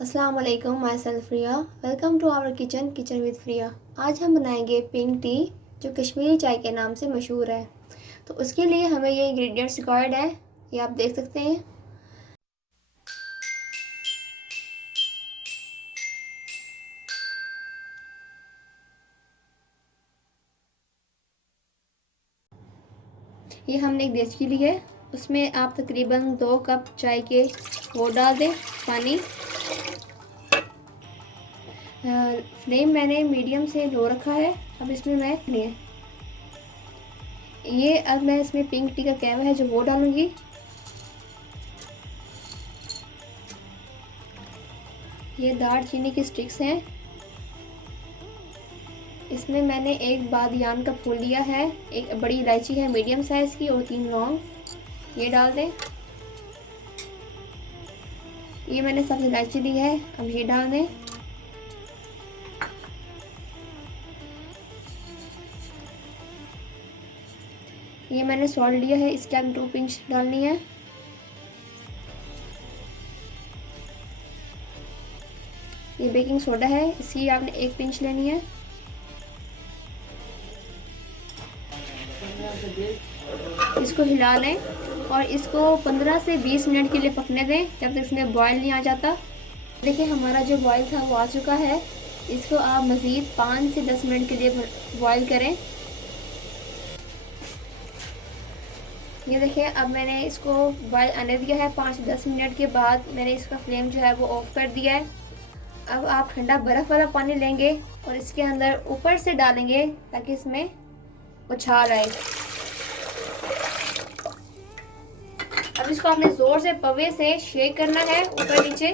अस्सलाम वालेकुम, myself Riya. Welcome to our kitchen with Friya. आज हम बनाएंगे पिंक टी, जो कश्मीरी चाय के नाम से मशहूर है। तो उसके लिए हमें ये इंग्रेडिएंट्स रिक्वायर्ड है, ये आप देख सकते हैं। ये हमने एक देचकी ली है, उसमें आप तकरीबन 2 कप चाय के वो डाल दें, पानी। फ्लेम मैंने मीडियम से लो रखा है। अब इसमें मैं इसमें पिंक टी का कहवा है जो वो डालूंगी। ये दालचीनी की स्टिक्स हैं। इसमें मैंने एक बादियान का फूल लिया है, एक बड़ी इलायची है मीडियम साइज़ की, और 3 लौंग, ये डाल दें। ये मैंने सब्ज़ इलायची ली है, अब ये डाल दें। ये मैंने सॉल्ट लिया है, इसके आप 2 पिंच डालनी है। ये बेकिंग सोडा है, इसकी आपने 1 पिंच लेनी है। इसको हिला लें और इसको 15 से 20 मिनट के लिए पकने दें, जब तक इसमें बॉयल नहीं आ जाता। देखिए हमारा जो बॉयल था वो आ चुका है। इसको आप मज़ीद 5 से 10 मिनट के लिए बॉयल करें। ये देखिए अब मैंने इसको बॉयल आने दिया है। 5 से 10 मिनट के बाद मैंने इसका फ्लेम जो है वो ऑफ कर दिया है। अब आप ठंडा बर्फ़ वाला पानी लेंगे और इसके अंदर ऊपर से डालेंगे ताकि इसमें उछाल आए। अब इसको आपने ज़ोर से तवे से शेक करना है, ऊपर नीचे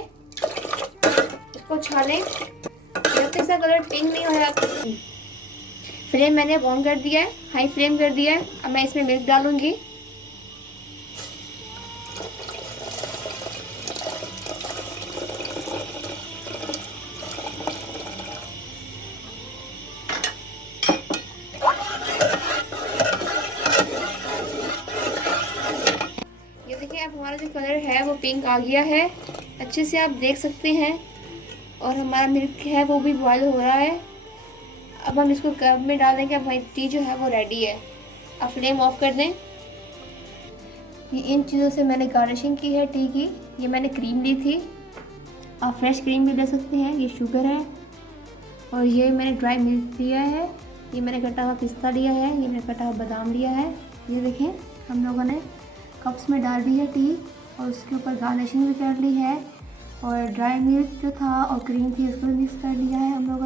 इसको छालें जब तक इसका कलर पिंक नहीं होया। फ्लेम मैंने ऑन कर दिया है, हाई फ्लेम कर दिया है। अब मैं इसमें मिल्क डालूंगी। ये देखिए अब हमारा जो कलर है वो पिंक आ गया है, अच्छे से आप देख सकते हैं। और हमारा मिल्क है वो भी बॉयल हो रहा है। अब हम इसको कप में डाल देंगे। अब हमारी टी जो है वो रेडी है। अब फ्लेम ऑफ कर दें। ये इन चीज़ों से मैंने गार्निशिंग की है टी की। ये मैंने क्रीम ली थी, आप फ्रेश क्रीम भी ले सकते हैं। ये शुगर है और ये मैंने ड्राई मिल्क लिया है। ये मैंने कटा हुआ पिस्ता लिया है, ये मैंने कटा हुआ बादाम लिया है। ये देखें हम लोगों ने कप्स में डाल दी है टी और उसके ऊपर गार्निशिंग भी कर ली है। और ड्राई मिल्क जो था और क्रीम थी उसको मिक्स कर लिया है हम लोगों